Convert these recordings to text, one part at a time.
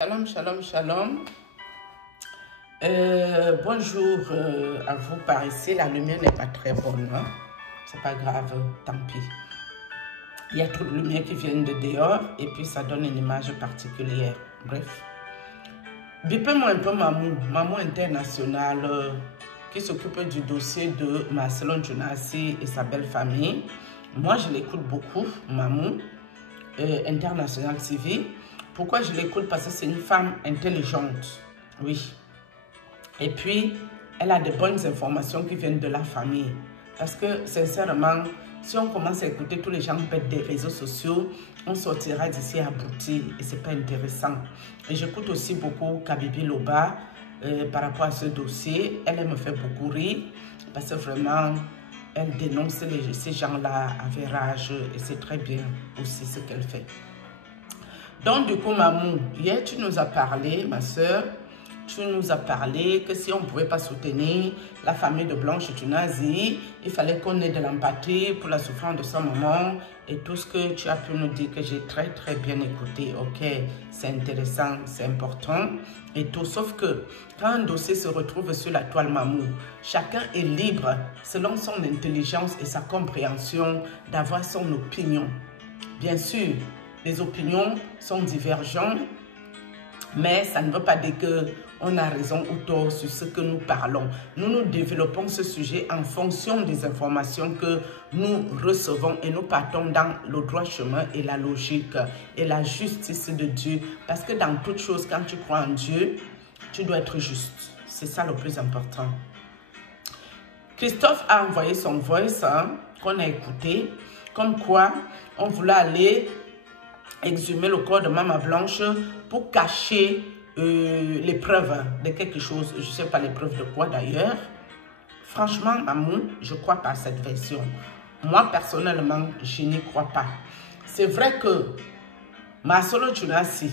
Shalom, shalom, shalom. Bonjour à vous par ici. La lumière n'est pas très bonne. Hein? C'est pas grave, tant pis. Il y a trop de lumière qui vient de dehors et puis ça donne une image particulière. Bref. Bipez-moi un peu Mamou, Maman internationale qui s'occupe du dossier de Marcelon Djounassi et sa belle famille. Moi, je l'écoute beaucoup, Mamou, International TV. Pourquoi je l'écoute? Parce que c'est une femme intelligente, oui. Et puis, elle a de bonnes informations qui viennent de la famille. Parce que, sincèrement, si on commence à écouter tous les gens bêtes des réseaux sociaux, on sortira d'ici abouti et ce n'est pas intéressant. Et j'écoute aussi beaucoup Kabibi Loba par rapport à ce dossier. Elle me fait beaucoup rire parce que vraiment, elle dénonce ces gens-là à verrage et c'est très bien aussi ce qu'elle fait. Donc, du coup, Mamou, hier, tu nous as parlé, ma soeur, tu nous as parlé que si on ne pouvait pas soutenir la famille de Blanche Djounassi, il fallait qu'on ait de l'empathie pour la souffrance de sa maman et tout ce que tu as pu nous dire que j'ai très, très bien écouté. Ok, c'est intéressant, c'est important et tout. Sauf que quand un dossier se retrouve sur la toile, Mamou, chacun est libre, selon son intelligence et sa compréhension, d'avoir son opinion. Bien sûr, les opinions sont divergentes, mais ça ne veut pas dire qu'on a raison ou tort sur ce que nous parlons. Nous développons ce sujet en fonction des informations que nous recevons et nous partons dans le droit chemin et la logique et la justice de Dieu. Parce que dans toute chose, quand tu crois en Dieu, tu dois être juste. C'est ça le plus important. Christophe a envoyé son voice qu'on a écouté, comme quoi on voulait aller exhumer le corps de Maman Blanche pour cacher les preuves de quelque chose. Je ne sais pas les preuves de quoi d'ailleurs. Franchement, Mamou, je ne crois pas à cette version. Moi, personnellement, je n'y crois pas. C'est vrai que Marcelon Djounassi,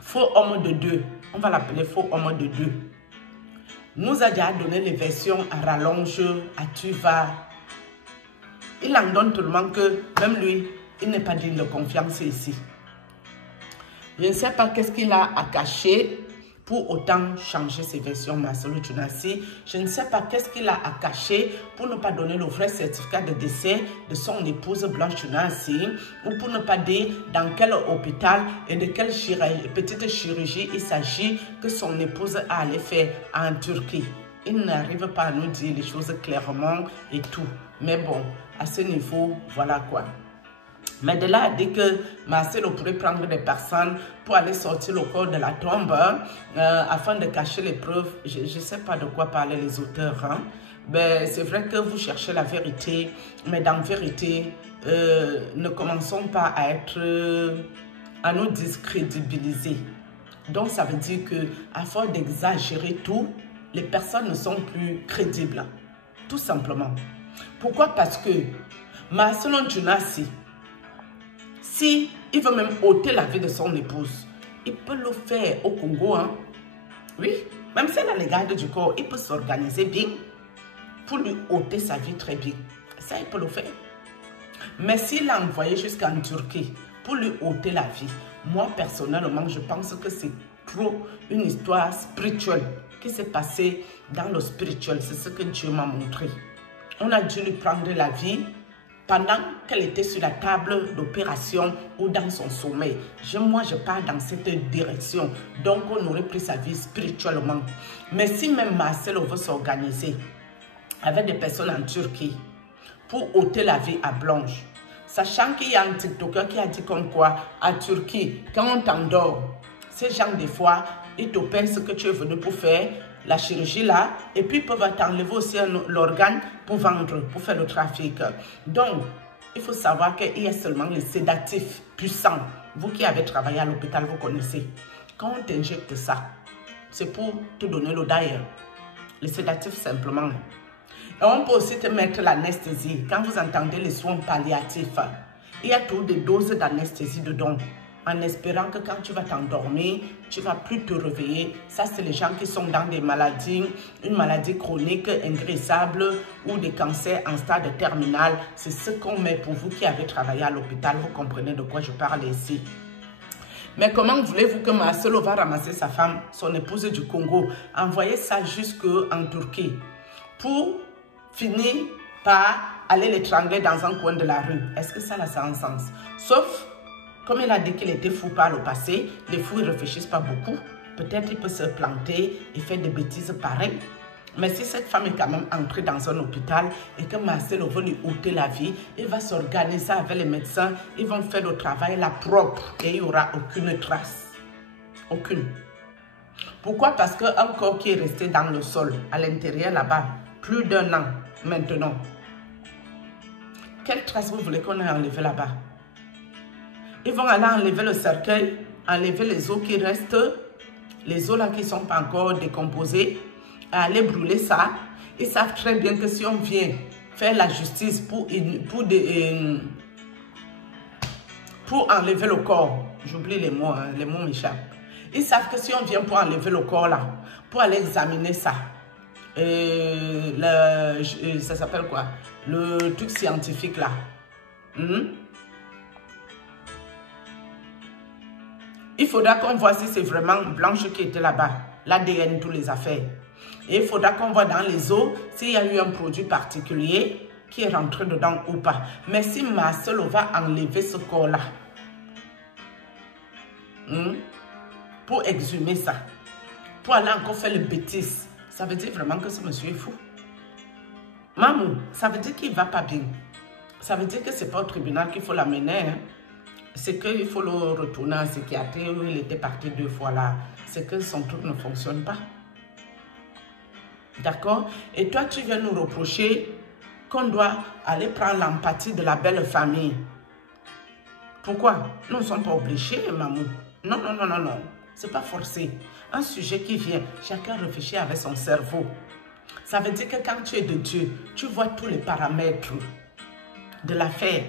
faux homme de Dieu, on va l'appeler faux homme de Dieu, nous a déjà donné les versions à rallonge, à tu vas. Il en donne tellement que même lui, il n'est pas digne de confiance ici. Je ne sais pas qu'est-ce qu'il a à cacher pour autant changer ses versions Marcelon Djounassi. Je ne sais pas qu'est-ce qu'il a à cacher pour ne pas donner le vrai certificat de décès de son épouse Blanche Djounassi ou pour ne pas dire dans quel hôpital et de quelle petite chirurgie il s'agit que son épouse a allé faire en Turquie. Il n'arrive pas à nous dire les choses clairement et tout. Mais bon, à ce niveau, voilà quoi. Mais de là à dire que Marcelo pourrait prendre des personnes pour aller sortir le corps de la tombe afin de cacher les preuves, je ne sais pas de quoi parler les auteurs. Hein. C'est vrai que vous cherchez la vérité, mais dans la vérité, ne commençons pas à nous discrédibiliser. Donc ça veut dire qu'à force d'exagérer tout, les personnes ne sont plus crédibles. Tout simplement. Pourquoi? Parce que Marcelon Djounassi, si il veut même ôter la vie de son épouse, il peut le faire au Congo. Hein? Oui, même si elle a les gardes du corps, il peut s'organiser bien pour lui ôter sa vie très bien. Ça, il peut le faire. Mais s'il l'a envoyé jusqu'en Turquie pour lui ôter la vie, moi, personnellement, je pense que c'est trop une histoire spirituelle qui s'est passée dans le spirituel. C'est ce que Dieu m'a montré. On a dû lui prendre la vie pendant qu'elle était sur la table d'opération ou dans son sommeil. Moi, je pars dans cette direction. Donc, on aurait pris sa vie spirituellement. Mais si même Marcelo veut s'organiser avec des personnes en Turquie pour ôter la vie à Blanche, sachant qu'il y a un TikToker qui a dit comme quoi, à Turquie, quand on t'endort, ces gens, des fois, ils t'opèrent ce que tu es venu pour faire, la chirurgie là, et puis ils peuvent t'enlever aussi l'organe pour vendre, pour faire le trafic. Donc, il faut savoir qu'il y a seulement les sédatifs puissants. Vous qui avez travaillé à l'hôpital, vous connaissez. Quand on t'injecte ça, c'est pour te donner l'odeur. Les sédatifs simplement. Et on peut aussi te mettre l'anesthésie. Quand vous entendez les soins palliatifs, il y a toutes des doses d'anesthésie dedans. En espérant que quand tu vas t'endormir, tu ne vas plus te réveiller. Ça, c'est les gens qui sont dans des maladies, une maladie chronique, inguérissable ou des cancers en stade terminal. C'est ce qu'on met pour vous qui avez travaillé à l'hôpital. Vous comprenez de quoi je parle ici. Mais comment voulez-vous que Marcelo va ramasser sa femme, son épouse du Congo, envoyer ça jusqu'en Turquie pour finir par aller l'étrangler dans un coin de la rue? Est-ce que ça a un sens? Sauf, comme il a dit qu'il était fou par le passé, les fous ne réfléchissent pas beaucoup. Peut-être il peut se planter et faire des bêtises pareilles. Mais si cette femme est quand même entrée dans un hôpital et que Marcelo veut lui ôter la vie, il va s'organiser avec les médecins, ils vont faire le travail la propre et il n'y aura aucune trace. Aucune. Pourquoi? Parce qu'un corps qui est resté dans le sol, à l'intérieur là-bas, plus d'1 an maintenant, quelle trace vous voulez qu'on ait enlevé là-bas? Ils vont aller enlever le cercueil, enlever les os qui restent, les os là qui ne sont pas encore décomposés, aller brûler ça. Ils savent très bien que si on vient faire la justice pour enlever le corps, j'oublie les mots m'échappent. Ils savent que si on vient pour enlever le corps là, pour aller examiner ça, ça s'appelle quoi? Le truc scientifique là. Il faudra qu'on voit si c'est vraiment Blanche qui était là-bas, l'ADN, toutes les affaires. Et il faudra qu'on voit dans les os s'il y a eu un produit particulier qui est rentré dedans ou pas. Mais si Marcelo va enlever ce corps-là, pour exhumer ça, pour aller encore faire le bêtise, ça veut dire vraiment que ce monsieur est fou. Maman, ça veut dire qu'il ne va pas bien. Ça veut dire que ce n'est pas au tribunal qu'il faut l'amener. Hein. C'est qu'il faut le retourner en psychiatrie où il était parti 2 fois là. C'est que son truc ne fonctionne pas. D'accord? Et toi, tu viens nous reprocher qu'on doit aller prendre l'empathie de la belle famille. Pourquoi? Nous ne sommes pas obligés, maman. Non, non, non, non, non. Ce n'est pas forcé. Un sujet qui vient, chacun réfléchit avec son cerveau. Ça veut dire que quand tu es de Dieu, tu vois tous les paramètres de l'affaire.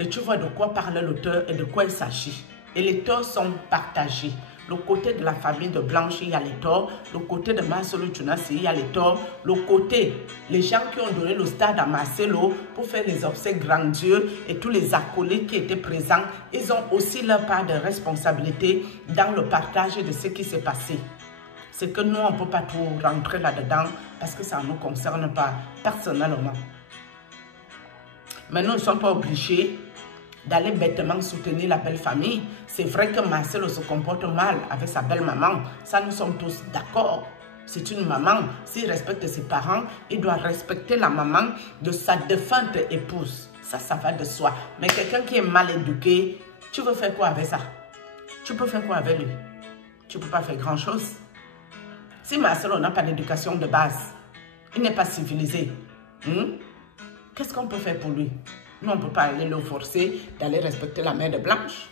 Et tu vois de quoi parle l'auteur et de quoi il s'agit. Et les torts sont partagés. Le côté de la famille de Blanche, il y a les torts. Le côté de Marcelo Tunasi, il y a les torts. Le côté, les gens qui ont donné le stade à Marcelo pour faire les obsèques grandieux et tous les acolytes qui étaient présents, ils ont aussi leur part de responsabilité dans le partage de ce qui s'est passé. C'est que nous, on ne peut pas tout rentrer là-dedans parce que ça ne nous concerne pas personnellement. Mais nous ne sommes pas obligés d'aller bêtement soutenir la belle famille. C'est vrai que Marcelo se comporte mal avec sa belle maman. Ça, nous sommes tous d'accord. C'est une maman. S'il respecte ses parents, il doit respecter la maman de sa défunte épouse. Ça va de soi. Mais quelqu'un qui est mal éduqué, tu veux faire quoi avec ça? Tu peux faire quoi avec lui? Tu ne peux pas faire grand-chose. Si Marcelo n'a pas d'éducation de base, il n'est pas civilisé, qu'est-ce qu'on peut faire pour lui? Nous, on ne peut pas aller le forcer d'aller respecter la mère de Blanche.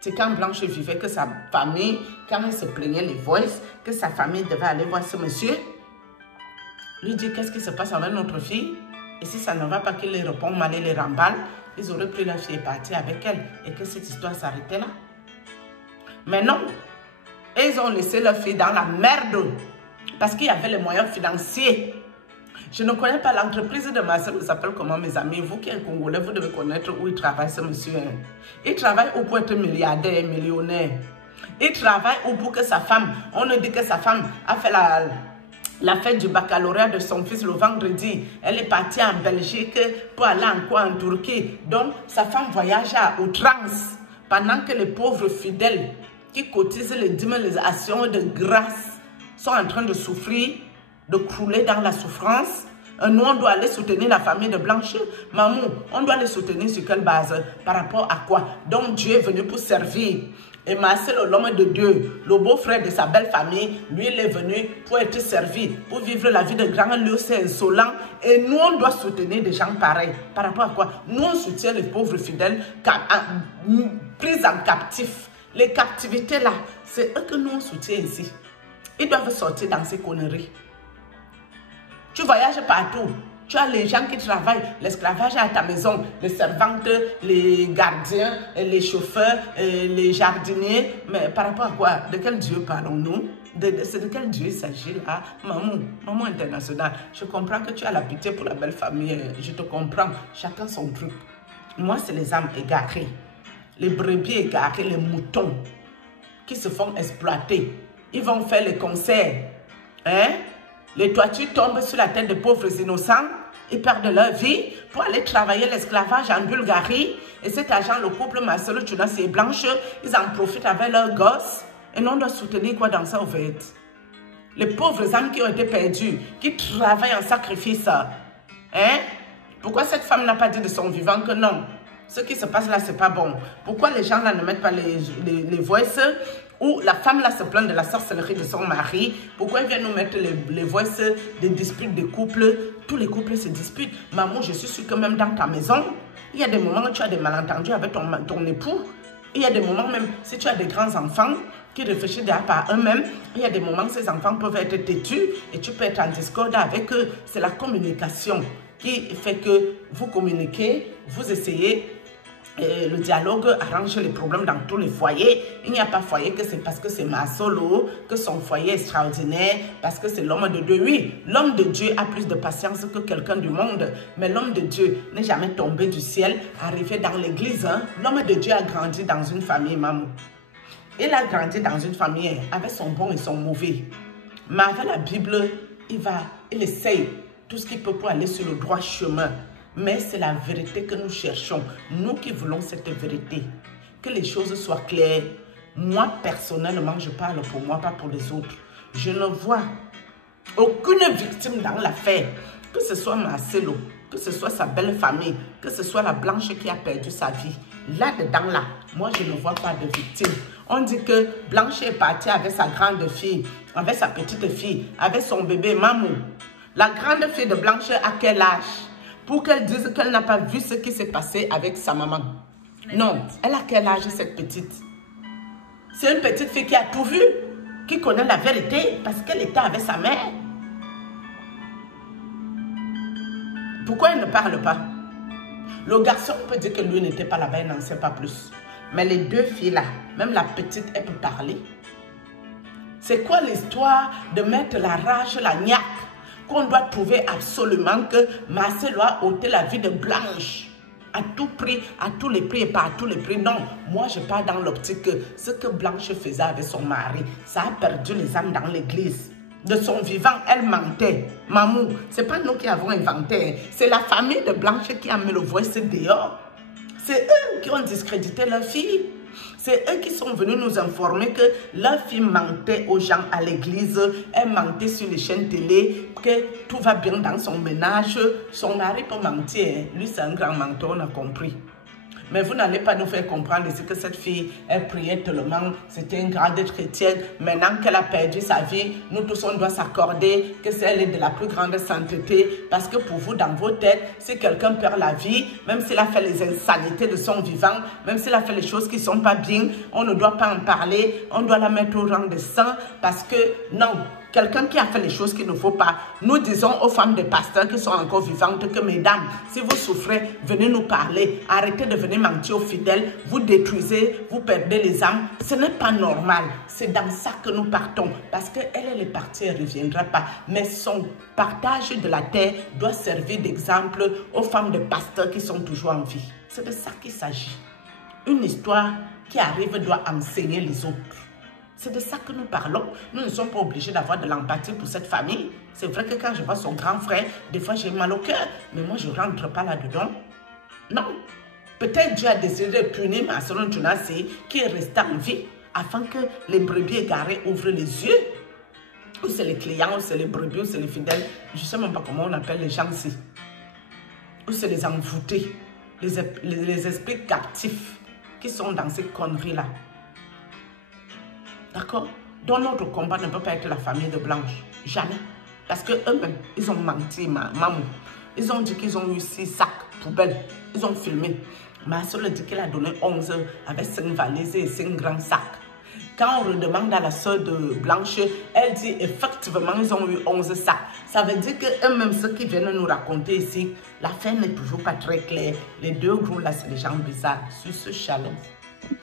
C'est quand Blanche vivait que sa famille, quand elle se plaignait les voices, que sa famille devait aller voir ce monsieur, lui dire qu'est-ce qui se passe avec notre fille. Et si ça ne va pas, qu'il les répond mal et les remballe, ils auraient pris la fille et parti avec elle. Et que cette histoire s'arrêtait là. Mais non, ils ont laissé leur fille dans la merde parce qu'il y avait les moyens financiers. Je ne connais pas l'entreprise de Marcelo, s'appelle comment mes amis? Vous qui êtes Congolais, vous devez connaître où il travaille ce monsieur. Il travaille où pour être milliardaire, millionnaire. Il travaille où pour que sa femme, on nous dit que sa femme a fait la fête du baccalauréat de son fils le vendredi. Elle est partie en Belgique pour aller en Turquie. Donc sa femme voyage à outrance pendant que les pauvres fidèles qui cotisent les dîmes, les actions de grâce sont en train de souffrir, de crouler dans la souffrance. Nous, on doit aller soutenir la famille de Blanche. Maman, on doit les soutenir sur quelle base? Par rapport à quoi? Donc, Dieu est venu pour servir. Et Marcelo, l'homme de Dieu, le beau-frère de sa belle famille, lui, il est venu pour être servi, pour vivre la vie de grand lieu, c'est insolent. Et nous, on doit soutenir des gens pareils. Par rapport à quoi? Nous, on soutient les pauvres fidèles pris en captif. Les captivités là, c'est eux que nous, on soutient ici. Ils doivent sortir dans ces conneries. Tu voyages partout. Tu as les gens qui travaillent, l'esclavage à ta maison, les servantes, les gardiens, les chauffeurs, les jardiniers. Mais par rapport à quoi? De quel Dieu parlons-nous? C'est de quel Dieu il s'agit là? Maman internationale, je comprends que tu as la pitié pour la belle famille. Je te comprends. Chacun son truc. Moi, c'est les âmes égarées. les brebis égarées, les moutons qui se font exploiter. Ils vont faire les concerts. Hein? Les toitures tombent sur la tête de pauvres innocents. Ils perdent leur vie pour aller travailler l'esclavage en Bulgarie. Et cet argent, le couple Marcelo Tchounas et Blanche, ils en profitent avec leurs gosses. Et nous, on doit soutenir quoi dans ça, au fait? Les pauvres âmes qui ont été perdues, qui travaillent en sacrifice. Hein? Pourquoi cette femme n'a pas dit de son vivant que non? Ce qui se passe là, c'est pas bon. Pourquoi les gens là ne mettent pas les voices? Ou la femme là se plaint de la sorcellerie de son mari? Pourquoi ils viennent nous mettre les voices des disputes de couple? Tous les couples se disputent. Maman, je suis sûre que même dans ta maison, il y a des moments où tu as des malentendus avec ton époux. Il y a des moments même, si tu as des grands enfants qui réfléchissent déjà par eux-mêmes, il y a des moments où ces enfants peuvent être têtus et tu peux être en discorde avec eux. C'est la communication qui fait que vous communiquez, vous essayez. Le dialogue arrange les problèmes dans tous les foyers. Il n'y a pas foyer que c'est parce que c'est Marcelo, que son foyer est extraordinaire, parce que c'est l'homme de Dieu. Oui, l'homme de Dieu a plus de patience que quelqu'un du monde. Mais l'homme de Dieu n'est jamais tombé du ciel, arrivé dans l'église. Hein? L'homme de Dieu a grandi dans une famille, maman. Il a grandi dans une famille avec son bon et son mauvais. Mais avec la Bible, il essaye tout ce qu'il peut pour aller sur le droit chemin. Mais c'est la vérité que nous cherchons. Nous qui voulons cette vérité. Que les choses soient claires. Moi, personnellement, je parle pour moi, pas pour les autres. Je ne vois aucune victime dans l'affaire. Que ce soit Marcelo, que ce soit sa belle famille, que ce soit la Blanche qui a perdu sa vie. Là-dedans, là, moi, je ne vois pas de victime. On dit que Blanche est partie avec sa grande fille, avec sa petite fille, avec son bébé Mamou. La grande fille de Blanche a quel âge? Pour qu'elle dise qu'elle n'a pas vu ce qui s'est passé avec sa maman. Non, elle a quel âge cette petite? C'est une petite fille qui a tout vu, qui connaît la vérité parce qu'elle était avec sa mère. Pourquoi elle ne parle pas? Le garçon peut dire que lui n'était pas là-bas, il n'en sait pas plus. Mais les deux filles-là, même la petite, elle peut parler. C'est quoi l'histoire de mettre la rage, la niaque? Qu'on doit trouver absolument que Marcelo a ôté la vie de Blanche. À tout prix, à tous les prix et pas à tous les prix. Non, moi je pars dans l'optique que ce que Blanche faisait avec son mari, ça a perdu les âmes dans l'église. De son vivant, elle mentait. Mamou, c'est pas nous qui avons inventé. C'est la famille de Blanche qui a mis le voice dehors. C'est eux qui ont discrédité leur fille. C'est eux qui sont venus nous informer que leur fille mentait aux gens à l'église, elle mentait sur les chaînes télé, que tout va bien dans son ménage. Son mari peut mentir, lui c'est un grand menteur, on a compris. Mais vous n'allez pas nous faire comprendre ici que cette fille, elle priait tellement, c'était une grande chrétienne. Maintenant qu'elle a perdu sa vie, nous tous on doit s'accorder que elle est de la plus grande sainteté. Parce que pour vous, dans vos têtes, si quelqu'un perd la vie, même s'il a fait les insanités de son vivant, même s'il a fait les choses qui ne sont pas bien, on ne doit pas en parler, on doit la mettre au rang de saint. Parce que non, quelqu'un qui a fait les choses qu'il ne faut pas. Nous disons aux femmes des pasteurs qui sont encore vivantes que, mesdames, si vous souffrez, venez nous parler. Arrêtez de venir mentir aux fidèles. Vous détruisez, vous perdez les âmes. Ce n'est pas normal. C'est dans ça que nous partons. Parce qu'elle est partie, elle ne reviendra pas. Mais son partage de la terre doit servir d'exemple aux femmes de pasteurs qui sont toujours en vie. C'est de ça qu'il s'agit. Une histoire qui arrive doit enseigner les autres. C'est de ça que nous parlons. Nous ne sommes pas obligés d'avoir de l'empathie pour cette famille. C'est vrai que quand je vois son grand frère, des fois j'ai mal au cœur. Mais moi, je ne rentre pas là-dedans. Non. Peut-être Dieu a décidé de punir Marcelo Tchounas qui est resté en vie afin que les brebis égarés ouvrent les yeux. Ou c'est les clients, ou c'est les brebis, ou c'est les fidèles. Je ne sais même pas comment on appelle les gens ici. Ou c'est les envoûtés, les esprits captifs qui sont dans ces conneries-là. D'accord? Donc notre combat ne peut pas être la famille de Blanche. Jamais. Parce qu'eux-mêmes, ils ont menti, maman. Ils ont dit qu'ils ont eu 6 sacs poubelles. Ils ont filmé. Marcelo dit qu'il a donné 11 avec 5 valises et 5 grands sacs. Quand on redemande à la soeur de Blanche, elle dit effectivement ils ont eu 11 sacs. Ça veut dire qu'eux-mêmes, ceux qui viennent nous raconter ici, l'affaire n'est toujours pas très claire. Les deux gros là, c'est des gens bizarres. Sur ce, shalom.